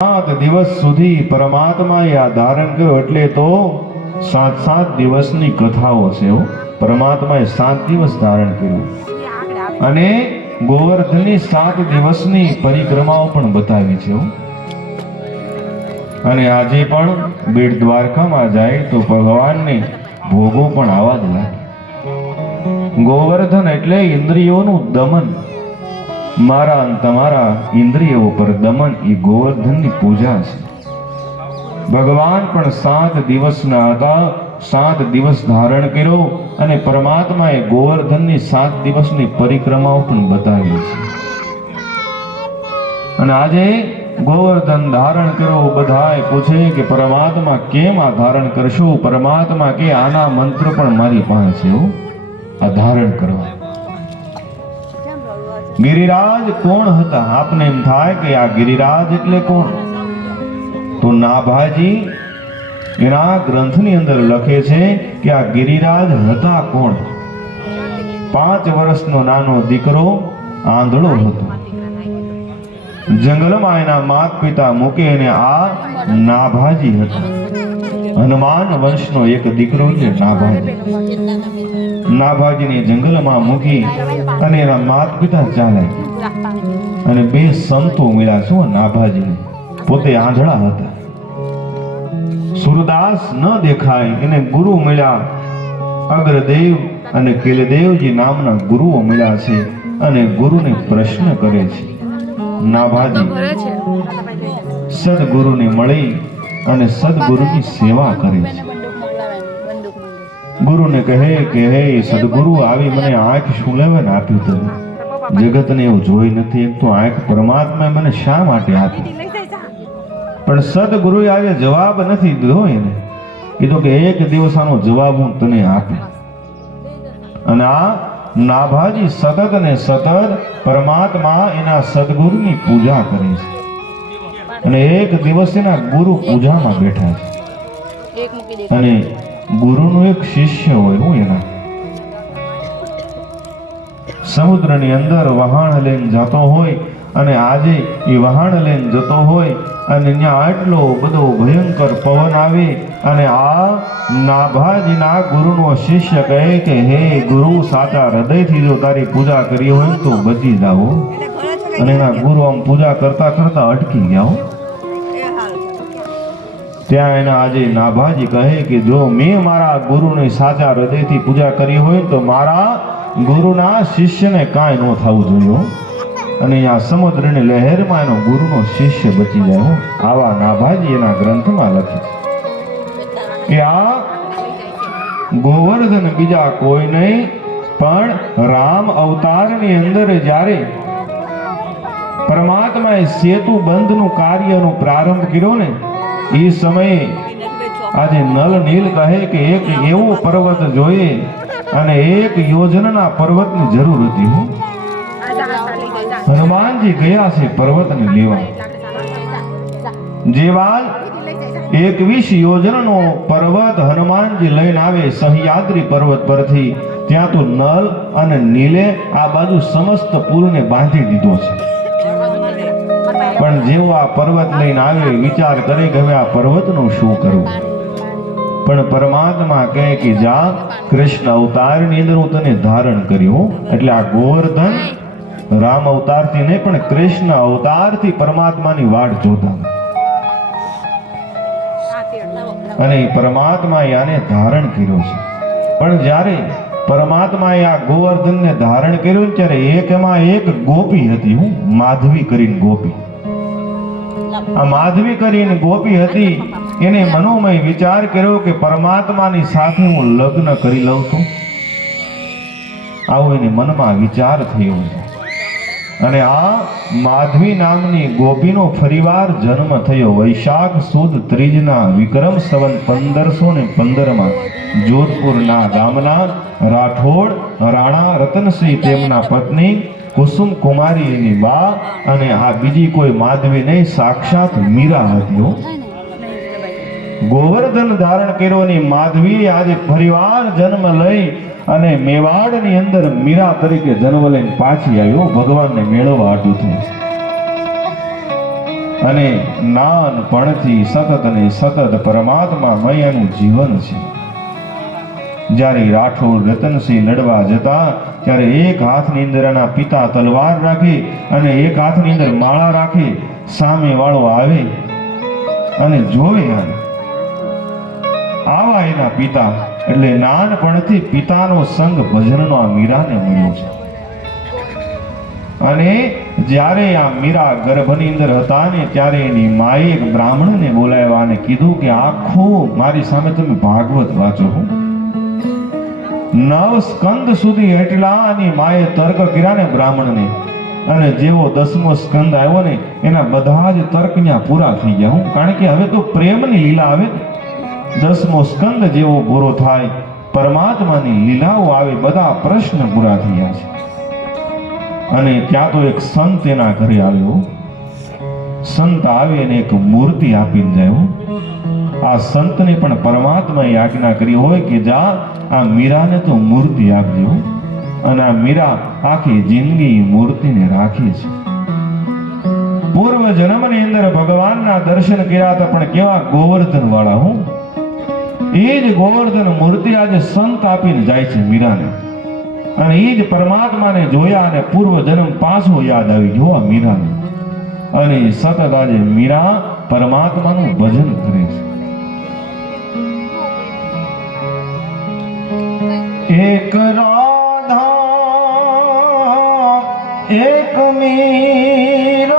7 દિવસ સુધી પરમાત્માએ આ ધારણ કર્યો એટલે તો 7 દિવસની કથાઓ છે. પરમાત્માએ 7 દિવસ ધારણ કર્યું અને ગોવર્ધનની 7 દિવસની પરિક્રમાઓ પણ બતાવી છે. અને આજે પણ બેટ દ્વારકામાં જાય તો ભગવાનને ભોગો પણ આવા જ લાગે. ગોવર્ધન એટલે ઇન્દ્રિયોનું દમન. મારા અને તમારા ઇન્દ્રિયો પર દમન એ ગોવર્ધનની પૂજા છે. ભગવાન પણ 7 દિવસના હતા. 7 દિવસ ધારણ કર્યો અને પરમાત્માએ ગોવર્ધનની 7 દિવસની પરિક્રમાઓ પણ બતાવી છે. અને આજે ગોવર્ધન ધારણ કર્યો. બધાએ પૂછે કે પરમાત્મા કેમ આ ધારણ કરશો? પરમાત્મા કે આના મંત્ર પણ મારી પાસે છે આ ધારણ કરવા. ગિરિરાજ કોણ હતા? આપને એમ થાય કે આ ગિરિરાજ એટલે કોણ? તો નાભાજી એના ગ્રંથની અંદર લખે છે કે આ ગિરિરાજ હતા કોણ? 5 વર્ષનો નાનો દીકરો આંધળો હતો. જંગલમાં એના માતા પિતા મૂકે અને આ નાભાજી હતા. હનુમાન વંશનો એક દીકરો છે નાભાજી. નાભાજીને જંગલમાં મૂકી અને એના માતા પિતા ચાલ્યા અને 2 સંતો મળ્યા. શું? નાભાજીને પોતે આંધળા હતા. સુરદાસ ન દેખાય એને ગુરુ મળ્યા. અગ્રદેવ અને કેલદેવજી નામના ગુરુઓ મળ્યા છે અને ગુરુને પ્રશ્ન કરે છે. નાભાજી સદગુરુને મળી અને સદગુરુની સેવા કરે છે. ગુરુને કહે કે હે સદગુરુ, આવી મને આંખ શું લેવા આપ્યું? તમે જગતને એવું જોઈ નથી. એક તો આંખ પરમાત્માએ મને શા માટે આપી? પણ સદગુરુએ આવે જવાબ નથી દીધો એને. કીધું કે એક દિવસ આનો જવાબ હું તને આપું. અને આ નાભાજી સતત ને સતત પરમાત્મા એના સદગુરુની પૂજા કરે છે. અને એક દિવસ એના ગુરુ પૂજામાં બેઠા છે અને ગુરુનો એક શિષ્ય હોય. હું એના સમુદ્રની અંદર વહાણ લઈને જતો હોય અને આજે એ વહાણ લઈને જતો હોય અને ત્યાં આટલો બધો ભયંકર પવન આવે અને આ નાભાજીના ગુરુનો શિષ્ય કહે કે હે ગુરુ, સાચા હૃદયથી જો તારી પૂજા કરી હોય તો બચી જાઓ. અને એના ગુરુ આમ પૂજા કરતા કરતા અટકી ગયા. ત્યાં એના આજે નાભાજી કહે કે જો મેં મારા ગુરુની સાચા હૃદયથી પૂજા કરી હોય તો મારા ગુરુના શિષ્યને કાંઈ ન થવું જોઈએ. અને આ સમુદ્રની લહેરમાં એનો ગુરુનો શિષ્ય બચી જાય. આવા નાભાજી એના ગ્રંથમાં લખે છે કે આ ગોવર્ધન બીજા કોઈ નહીં પણ રામ અવતારની અંદર જ્યારે પરમાત્માએ સેતુ બંધનું કાર્યનો પ્રારંભ કર્યો ને એ સમયે આજે નલ નીલ કહે કે એક એવો પર્વત જોઈએ અને એક યોજનાના પર્વતની જરૂર હતી. હનુમાનજી ગયા છે પર્વતને લેવા. જેવા 21 યોજનનો પર્વત હનુમાનજી લઈને આવે સહ્યાદ્રી પર્વત પરથી, ત્યાં તો નલ અને નીલે આ બાજુ સમસ્ત પૂરને બાંધી દીધો છે. પણ જેવો આ પર્વત લઈને આવે વિચાર કરે કે હવે આ પર્વતનું શું કરવું? પણ પરમાત્મા કહે કે જા, કૃષ્ણ અવતારની અંદર હું તને ધારણ કર્યું. એટલે આ ગોવર્ધન રામ અવતારથી નહીં પણ કૃષ્ણ અવતારથી પરમાત્માની વાટ જોતા અને પરમાત્માએ આને ધારણ કર્યો છે. પણ જ્યારે પરમાત્માએ આ ગોવર્ધનને ધારણ કર્યું ત્યારે એમાં એક ગોપી હતી. હું માધવી કરીને ગોપી. આ માધવી કરીને ગોપી હતી. એને મનોમય વિચાર કર્યો કે પરમાત્માની સાથે હું લગ્ન કરી લઉં છું. આવો એને મનમાં વિચાર થયો છે. અને આ માધવી નામની ગોપીનો ફરીવાર જન્મ થયો. વૈશાખ સુદ ત્રીજના વિક્રમ સંવત 1515માં જોધપુરના ગામના રાઠોડ રાણા રતનશ્રી તેમના પત્ની કુસુમ કુમારીની બા અને આ બીજી કોઈ માધવી નહીં, સાક્ષાત મીરા હતી. ગોવર્ધન ધારણ કર્યોની માધવી આજે ફરીવાર જન્મ લઈ અને મેવાડની અંદર મીરા તરીકે જન્મ લઈને પાછી આવ્યો. ભગવાનને મેળવવા આટું થયું. અને નાનપણથી સતત ને સતત પરમાત્મામય એનું જીવન છે. જ્યારે રાઠોડ રતનસિંહ લડવા જતા ત્યારે એક હાથની અંદર એના પિતા તલવાર રાખે અને એક હાથની અંદર માળા રાખે. સામે વાળો આવે અને જોવે આવા એના પિતા, એટલે નાનપણથી પિતાનો સંગ ભજનનો આ મીરાને મળ્યો છે. અને જ્યારે આ મીરા ગર્ભની અંદર હતા ને ત્યારે એની માએ એક બ્રાહ્મણને બોલાવ્યા અને કીધું કે આખું મારી સામે તમે ભાગવત વાંચો. 9 સ્કંદ સુધી એટલા અને માએ તર્ક કર્યા ને બ્રાહ્મણને, અને જેવો 10મો સ્કંદ આવ્યો ને એના બધા જ તર્ક ત્યાં પૂરા થઈ ગયા. કારણ કે હવે તો પ્રેમની લીલા આવે. 10મો સ્કંદ જેવો પૂરો થાય, પરમાત્માની લીલાઓ આવે, બધા પ્રશ્ન પૂરા થયા છે. અને ત્યાં તો એક સંત એના ઘરે આવ્યો. સંત આવે અને એક મૂર્તિ આપીને જાય. આ સંતને પણ પરમાત્માએ આજ્ઞા કરી હોય કે જા આ મીરાને તો મૂર્તિ આપજો. અને આ મીરા આખી જિંદગી મૂર્તિને રાખી છે. પૂર્વ જન્મની અંદર ભગવાનના દર્શન કર્યા હતા, પણ કેવા ગોવર્ધન વાળા. એ જ ગોવર્ધન મૂર્તિ આજે સંત આપીને જાય છે મીરાને. અને એ જ પરમાત્માને જોયા અને પૂર્વ જન્મ પાછો યાદ આવી ગયો આ મીરાને. અને સતત આજે મીરા પરમાત્માનું ભજન કરે છે. એક રાધા એક મીરા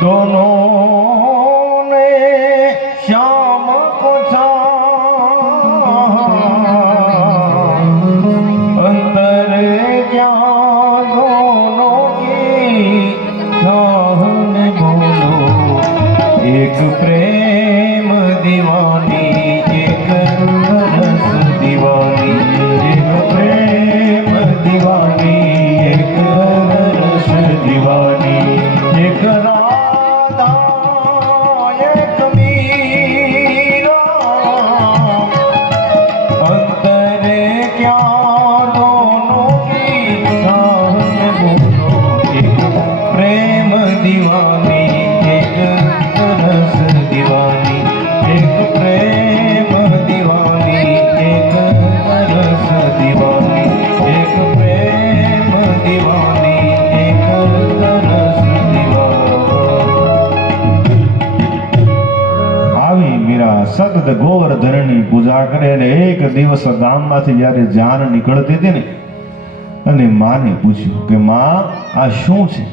દોનો ને શ્યામ કો अंतर क्या दोनों की साहन बोलो. एक प्रेम दीवानी एक रस दीवानी. एक प्रेम दीवानी एक रस दीवानी. एक राधा एक मीरा अंतर क्या दोनों की शान बोलो. एक प्रेम दीवानी एक रस दीवानी. एक प्रेम दीवानी एक रस दीवानी. एक प्रेम दीवानी एक रस दीवानी. આવી મીરા સતત ગોવર્ધનની પૂજા કરે. અને એક દિવસ ગામમાંથી જ્યારે જાન નીકળતી હતી ને, અને માને પૂછ્યું કે માં આ શું છે?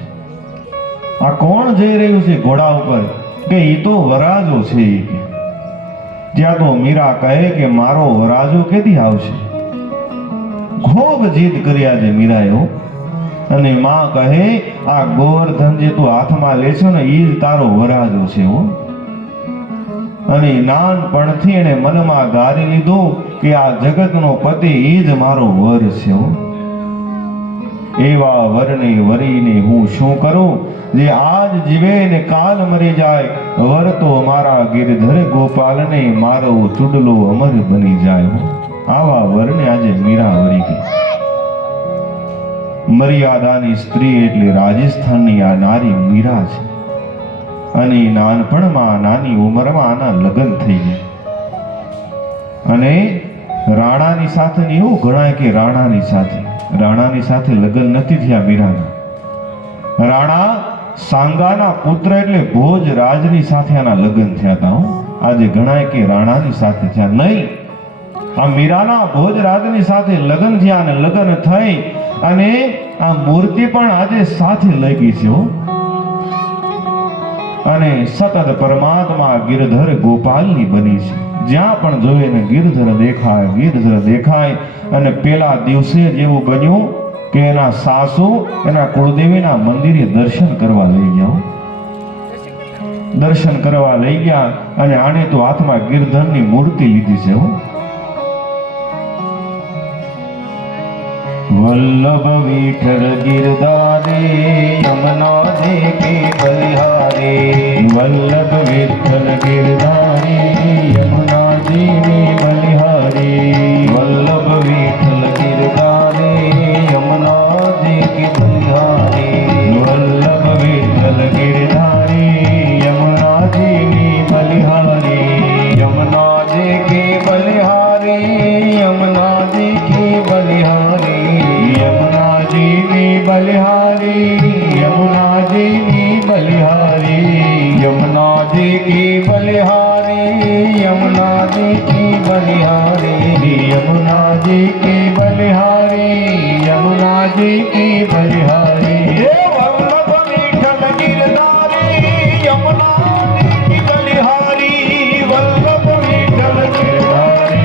આ કોણ જઈ રહ્યું છે ઘોડા ઉપર? કે એ તો વરાજો છે. ત્યાં તો મીરા કહે કે મારો વરાજો કેદી આવશે? ખૂબ જીદ કર્યા છે મીરાએ. અને માં કહે આ ગોવર્ધન જે તું હાથમાં લે છે ને એ જ તારો વરાજો છે. અને નાનપણથી એને મનમાં ધારી લીધું કે આ જગતનો પતિ એ જ મારો વર છે. એવા વરને વરીને હું શું કરું જે આજ જીવે ને કાલ મરી જાય. વર તો અમારા ગિરધર ગોપાલને મારો ચુડલો અમર બની જાય. આવા વરને આજે મીરા વરી ગઈ. મર્યાદાની સ્ત્રી એટલે રાજસ્થાનની આ નારી મીરા છે. અને નાનપણમાં નાની ઉંમરમાં આના લગ્ન થઈ ગયા. અને રાણાની સાથે એવું ગણાય કે રાણાની સાથે લગ્ન નથી થયા મીરાના. રાણા સાંગાના પુત્ર એટલે ભોજ રાજની સાથે આના લગ્ન થયા હતા. આજે ગણાય કે રાણાની સાથે થયા નહીં. આ મીરાના ભોજ રાજની સાથે લગ્ન થયા અને લગ્ન થઈ અને આ મૂર્તિ પણ આજે સાથે લઈ ગઈ છે. અને સતત પરમાત્મા ગિરધર ગોપાલની બની છે. જ્યાં પણ જોવે ને ગિરધર દેખાય. અને પેલા દિવસે જેવું બન્યું કે એના સાસુ એના કુળદેવીના મંદિરે દર્શન કરવા લઈ ગયા. અને આને તો હાથમાં ગિરધરની મૂર્તિ લીધી છે. वल्लभ विठल गिरधारे यमुना जी के बलिहारे. वल्लभ विठल गिरधारे यमुना जी में बलिहारे. वल्लभ विठल गिरधारे यमुना जी के बलिहारे. वल्लभ जी की बलिहारी, यमुना जी की बलिहारी, यमुना जी की बलिहारी, यमुना जी की बलिहारी। हे वल्लभ विठ्ठल गिरधारी, यमुना जी की बलिहारी, वल्लभ विठ्ठल गिरधारी,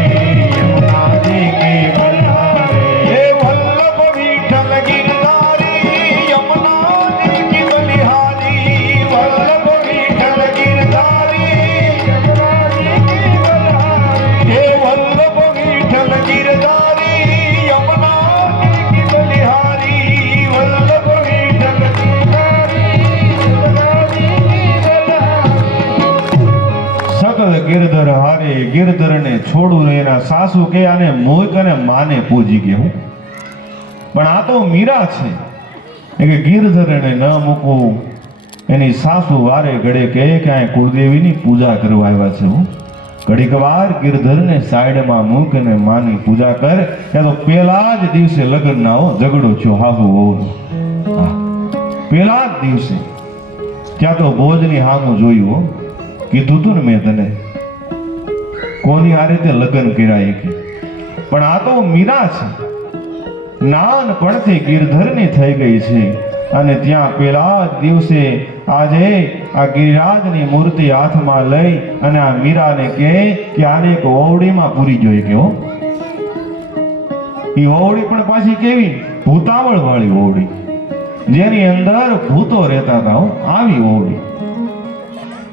यमुना जी की बलिहारी। हे वल्लभ विठ्ठल गिरधारी, यमुना जी की बलिहारी, वल्लभ विठ्ठल गिरधारी, यमुना जी की बलिहारी। हे वल्लभ विठ्ठल गिरधारी, यमुना जी की बलिहारी, वल्लभ विठ्ठल गिरधारी, यमुना जी की बलिहारी। સકલ ગિરધર હારે ગિરધર ને છોડું એના સાસુ કે આને મોય કને માને પૂજી ગયું. પણ આ તો મીરા છે એ કે ગિરધરને ન મૂકવું. એની સાસુ વારે ઘડે કહે કે આ કુળદેવીની પૂજા કરવા આવ્યા છે હું. ઘડીક વાર ગિરધરને સાઈડમાં મૂક અને માની પૂજા કર. ત્યાં તો પેલા જ દિવસે લગ્ન ના હો ઝઘડો થયો હાહુ વહુનો. પેલા જ દિવસે ત્યાં તો ભોજની હામું જોયું હો. કીધું તું ને મેં તને કોની આ રીતે લગ્ન કર્યા કે. પણ આ તો મીરા છે, નાનપણથી ગિરધરની થઈ ગઈ છે. અને ત્યાં પેલા જ દિવસે આજે આ ગિરિરાજની મૂર્તિ હાથમાં લઈ અને આ મીરાને કહે કે આને એક ઓવડીમાં પૂરી જોઈએ કે હો. એ ઓવડી પણ પાછી કેવી ભૂતાવળ વાળી ઓવડી, જેની અંદર ભૂતો રહેતા હતા હો, આવી ઓવડી.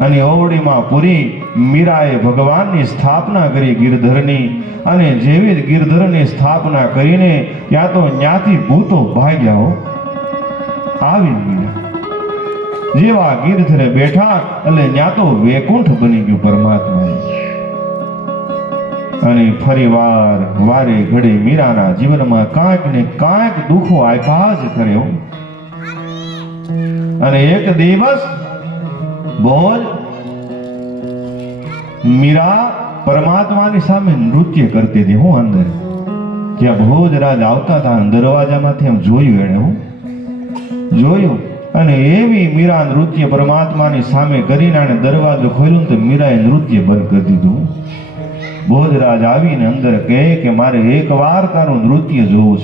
અને ઓવડીમાં પૂરી મીરાએ ભગવાનની સ્થાપના કરી ગિરધરની. અને જેવી જ ગિરધરની સ્થાપના કરીને ત્યાં તો ન્યાથી ભૂતો ભાગ્યા હો. આવી મીરા જેવા ગિરધરે બેઠા એટલે ન્યા તો વૈકુંઠ બની ગયું પરમાત્મા. અને ફરી વારે ઘડે મીરાના જીવનમાં કાંઈક ને કાંઈક દુઃખો આપ્યા જ કરે હો. અને એક દિવસ બોલ મીરા પરમાત્માની સામે નૃત્ય કરતી હતી હું અંદર. જ્યાં ભોજરાજ આવતા હતા દરવાજામાંથી એમ જોયું એણે હું જોયું. અને એવી મીરા નૃત્ય પરમાત્માની સામે કરીને આને દરવાજો ખોલ્યો તો મીરાએ નૃત્ય બંધ કરી દીધું. ભોજરાજ આવીને અંદર કહે કે મારે એક વાર તારું નૃત્ય જોવું છે.